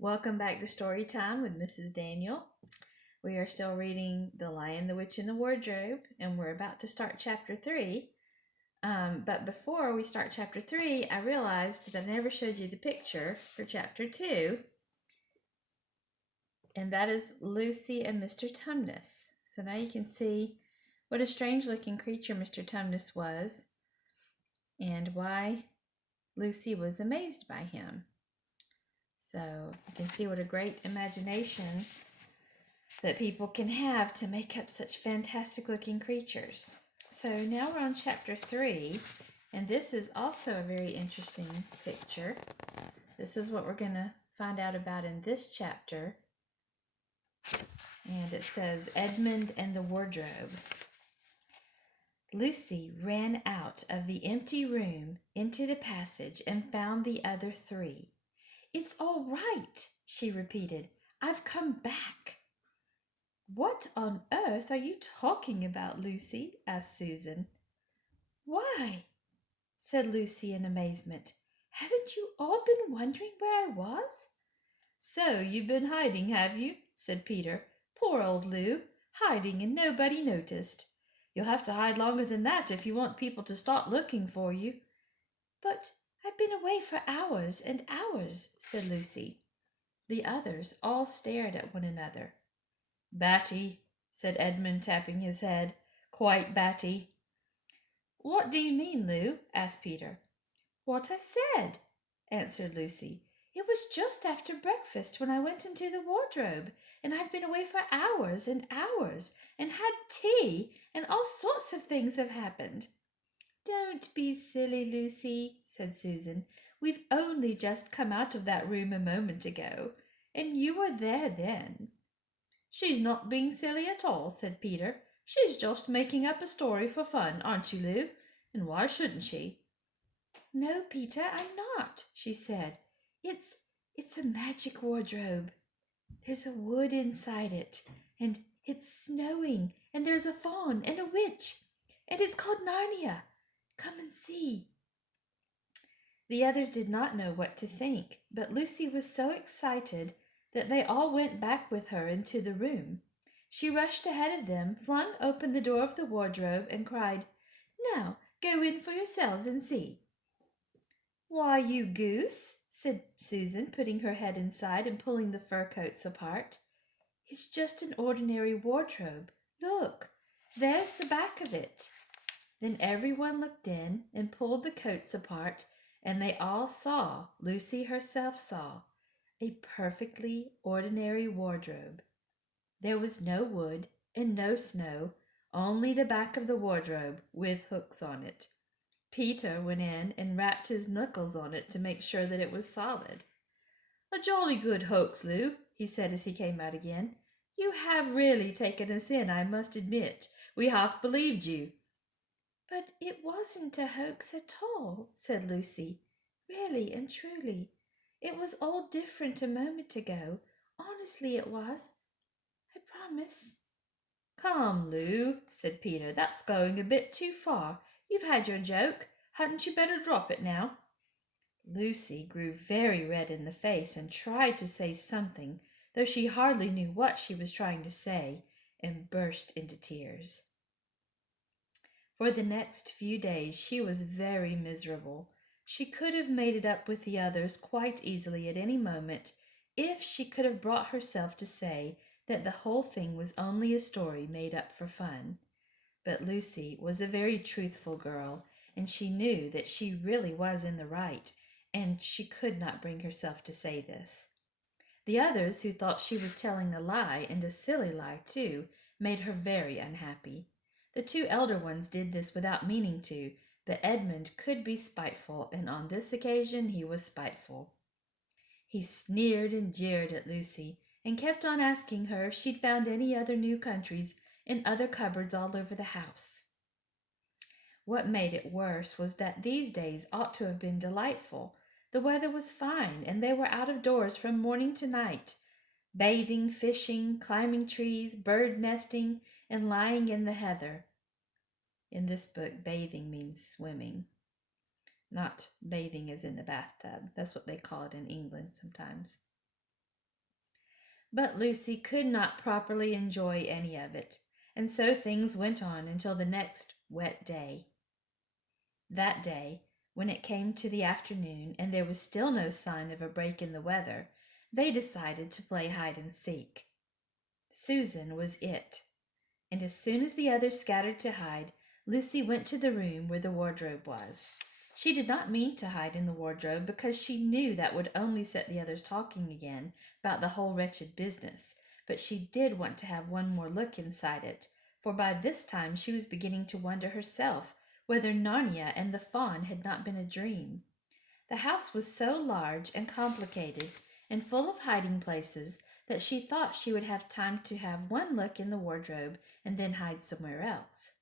Welcome back to Storytime with Mrs. Daniel. We are still reading The Lion, the Witch, and the Wardrobe, and we're about to start chapter 3. But before we start chapter 3, I realized that I never showed you the picture for chapter 2, and that is Lucy and Mr. Tumnus. So now you can see what a strange looking creature Mr. Tumnus was and why Lucy was amazed by him. So you can see what a great imagination that people can have to make up such fantastic looking creatures. So now we're on chapter 3, and this is also a very interesting picture. This is what we're going to find out about in this chapter. And it says, Edmund and the Wardrobe. Lucy ran out of the empty room into the passage and found the other three. "It's all right," she repeated. "I've come back." "What on earth are you talking about, Lucy?" asked Susan. "Why," said Lucy in amazement, "haven't you all been wondering where I was?" "So you've been hiding, have you?" said Peter. "Poor old Lou, hiding and nobody noticed. You'll have to hide longer than that if you want people to start looking for you." "But I've been away for hours and hours," said Lucy. The others all stared at one another. "Batty," said Edmund, tapping his head. "Quite batty." "What do you mean, Lou?" asked Peter. "What I said," answered Lucy. "It was just after breakfast when I went into the wardrobe, and I've been away for hours and hours, and had tea, and all sorts of things have happened." "Don't be silly, Lucy," said Susan. "We've only just come out of that room a moment ago, and you were there then." "She's not being silly at all," said Peter. "She's just making up a story for fun, aren't you, Lou? And why shouldn't she?" "No, Peter, I'm not," she said. It's a magic wardrobe. There's a wood inside it, and it's snowing, and there's a faun and a witch, and it's called Narnia. Come and see." The others did not know what to think, but Lucy was so excited that they all went back with her into the room. She rushed ahead of them, flung open the door of the wardrobe, and cried, "Now, go in for yourselves and see." "Why, you goose," said Susan, putting her head inside and pulling the fur coats apart. "It's just an ordinary wardrobe. Look, there's the back of it." Then everyone looked in and pulled the coats apart, and they all saw, Lucy herself saw, a perfectly ordinary wardrobe. There was no wood and no snow, only the back of the wardrobe with hooks on it. Peter went in and rapped his knuckles on it to make sure that it was solid. "A jolly good hoax, Lou," he said as he came out again. "You have really taken us in, I must admit. We half believed you." "But it wasn't a hoax at all," said Lucy. "Really and truly. It was all different a moment ago. Honestly, it was. I promise." "Come, Lou," said Peter, "that's going a bit too far. You've had your joke. Hadn't you better drop it now?" Lucy grew very red in the face and tried to say something, though she hardly knew what she was trying to say, and burst into tears. For the next few days she was very miserable. She could have made it up with the others quite easily at any moment if she could have brought herself to say that the whole thing was only a story made up for fun. But Lucy was a very truthful girl, and she knew that she really was in the right, and she could not bring herself to say this. The others, who thought she was telling a lie, and a silly lie too, made her very unhappy. The two elder ones did this without meaning to, but Edmund could be spiteful, and on this occasion he was spiteful. He sneered and jeered at Lucy, and kept on asking her if she'd found any other new countries in other cupboards all over the house. What made it worse was that these days ought to have been delightful. The weather was fine, and they were out of doors from morning to night, bathing, fishing, climbing trees, bird nesting, and lying in the heather. In this book, bathing means swimming, not bathing as in the bathtub. That's what they call it in England sometimes. But Lucy could not properly enjoy any of it, and so things went on until the next wet day. That day, when it came to the afternoon and there was still no sign of a break in the weather, they decided to play hide and seek. Susan was it, and as soon as the others scattered to hide, Lucy went to the room where the wardrobe was. She did not mean to hide in the wardrobe because she knew that would only set the others talking again about the whole wretched business, but she did want to have one more look inside it, for by this time she was beginning to wonder herself whether Narnia and the fawn had not been a dream. The house was so large and complicated and full of hiding places that she thought she would have time to have one look in the wardrobe and then hide somewhere else.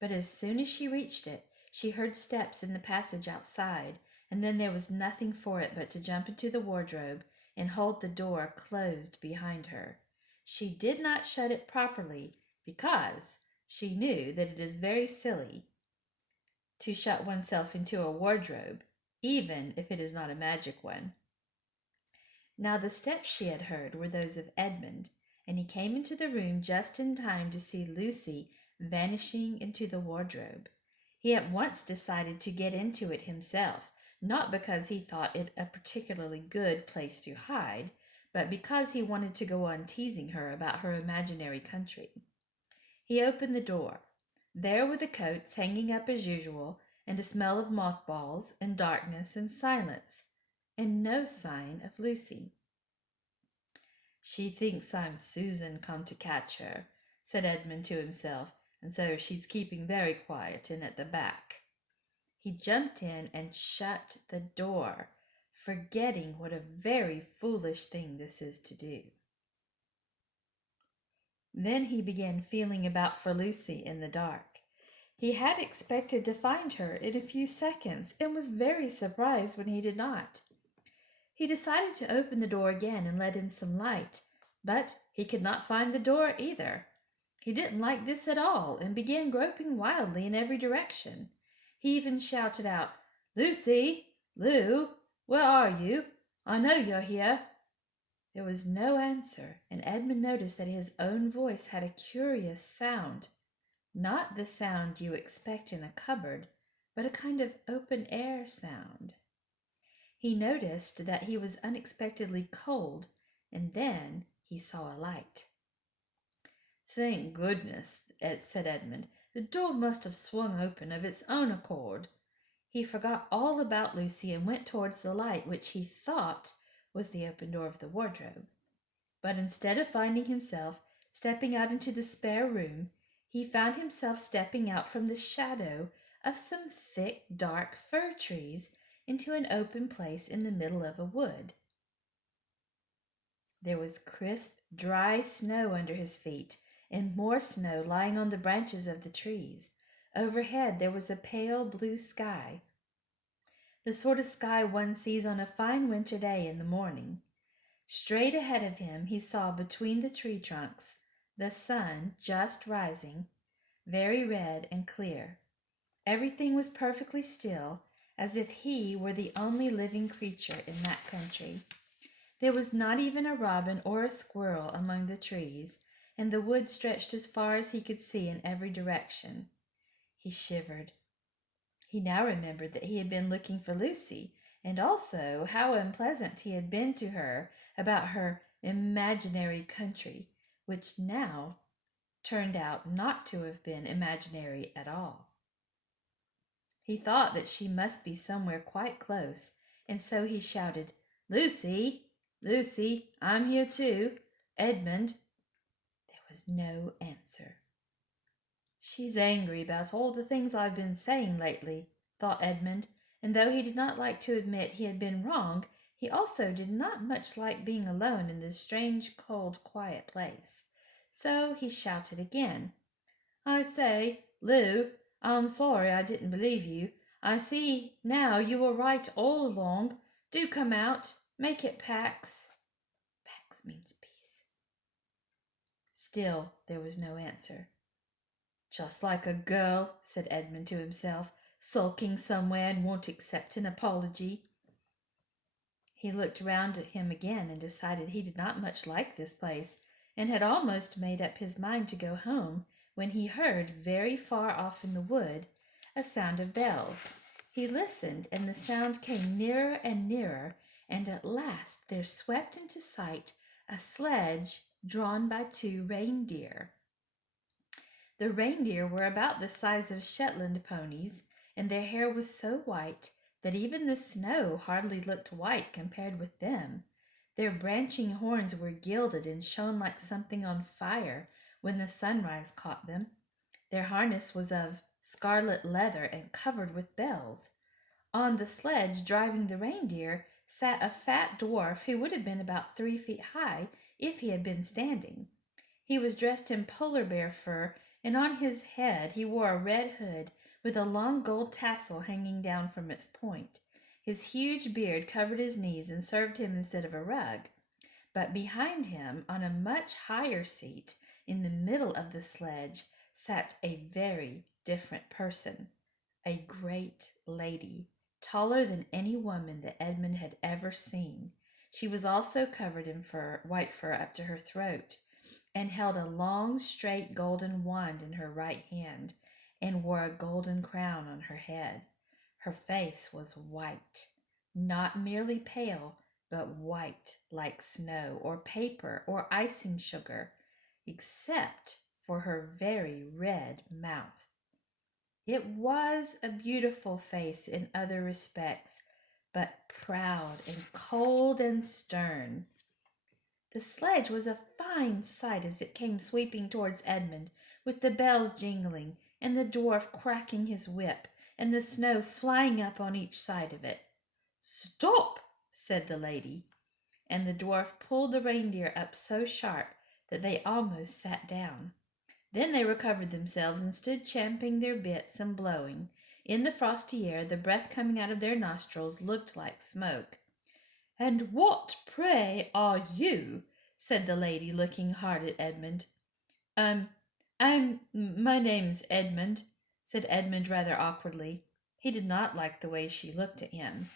But as soon as she reached it, she heard steps in the passage outside, and then there was nothing for it but to jump into the wardrobe and hold the door closed behind her. She did not shut it properly because she knew that it is very silly to shut oneself into a wardrobe, even if it is not a magic one. Now the steps she had heard were those of Edmund, and he came into the room just in time to see Lucy vanishing into the wardrobe. He at once decided to get into it himself, not because he thought it a particularly good place to hide, but because he wanted to go on teasing her about her imaginary country. He opened the door. There were the coats hanging up as usual, and a smell of mothballs, and darkness and silence, and no sign of Lucy. She thinks I'm Susan come to catch her, said Edmund to himself, and so she's keeping very quiet and at the back. He jumped in and shut the door, forgetting what a very foolish thing this is to do. Then he began feeling about for Lucy in the dark. He had expected to find her in a few seconds and was very surprised when he did not. He decided to open the door again and let in some light, but he could not find the door either. He didn't like this at all and began groping wildly in every direction. He even shouted out, "Lucy! Lou! Where are you? I know you're here." There was no answer, and Edmund noticed that his own voice had a curious sound. Not the sound you expect in a cupboard, but a kind of open air sound. He noticed that he was unexpectedly cold, and then he saw a light. "Thank goodness," said Edmund. "The door must have swung open of its own accord." He forgot all about Lucy and went towards the light, which he thought was the open door of the wardrobe. But instead of finding himself stepping out into the spare room, he found himself stepping out from the shadow of some thick, dark fir trees into an open place in the middle of a wood. There was crisp, dry snow under his feet, and more snow lying on the branches of the trees. Overhead there was a pale blue sky, the sort of sky one sees on a fine winter day in the morning. Straight ahead of him he saw between the tree trunks the sun just rising, very red and clear. Everything was perfectly still, as if he were the only living creature in that country. There was not even a robin or a squirrel among the trees, and the wood stretched as far as he could see in every direction. He shivered. He now remembered that he had been looking for Lucy, and also how unpleasant he had been to her about her imaginary country, which now turned out not to have been imaginary at all. He thought that she must be somewhere quite close, and so he shouted, "Lucy! Lucy! I'm here too! Edmund!" There was no answer. "She's angry about all the things I've been saying lately," thought Edmund, and though he did not like to admit he had been wrong, he also did not much like being alone in this strange, cold, quiet place. So he shouted again, "I say, Lou, I'm sorry I didn't believe you. I see now you were right all along. Do come out. Make it Pax." Pax means peace. Still there was no answer. "Just like a girl," said Edmund to himself, "sulking somewhere and won't accept an apology." He looked round at him again and decided he did not much like this place, and had almost made up his mind to go home when he heard, very far off in the wood, a sound of bells. He listened, and the sound came nearer and nearer, and at last there swept into sight a sledge drawn by 2 reindeer. The reindeer were about the size of Shetland ponies, and their hair was so white that even the snow hardly looked white compared with them. Their branching horns were gilded and shone like something on fire when the sunrise caught them. Their harness was of scarlet leather and covered with bells. On the sledge driving the reindeer sat a fat dwarf who would have been about 3 feet high if he had been standing. He was dressed in polar bear fur, and on his head he wore a red hood with a long gold tassel hanging down from its point. His huge beard covered his knees and served him instead of a rug. But behind him, on a much higher seat in the middle of the sledge, sat a very different person, a great lady, taller than any woman that Edmund had ever seen. She was also covered in fur, white fur up to her throat, and held a long, straight golden wand in her right hand, and wore a golden crown on her head. Her face was white, not merely pale, but white like snow or paper or icing sugar, except for her very red mouth. It was a beautiful face in other respects, but proud and cold and stern. The sledge was a fine sight as it came sweeping towards Edmund, with the bells jingling, and the dwarf cracking his whip, and the snow flying up on each side of it. "Stop!" said the lady, and the dwarf pulled the reindeer up so sharp that they almost sat down. Then they recovered themselves and stood champing their bits and blowing. In the frosty air, the breath coming out of their nostrils looked like smoke. "And what, pray, are you?" said the lady, looking hard at Edmund. My name's Edmund," said Edmund rather awkwardly. He did not like the way she looked at him.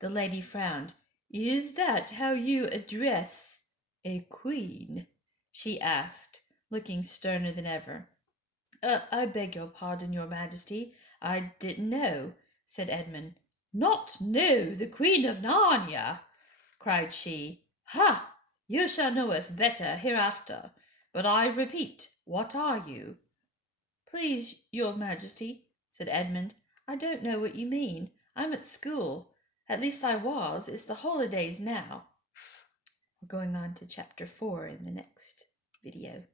The lady frowned. "Is that how you address a queen?" she asked, looking sterner than ever. I beg your pardon, your majesty. I didn't know," said Edmund. "Not know the Queen of Narnia!" cried she. "Ha! You shall know us better hereafter. But I repeat, what are you?" "Please, your majesty," said Edmund, "I don't know what you mean. I'm at school. At least I was. It's the holidays now." We're going on to chapter 4 in the next video.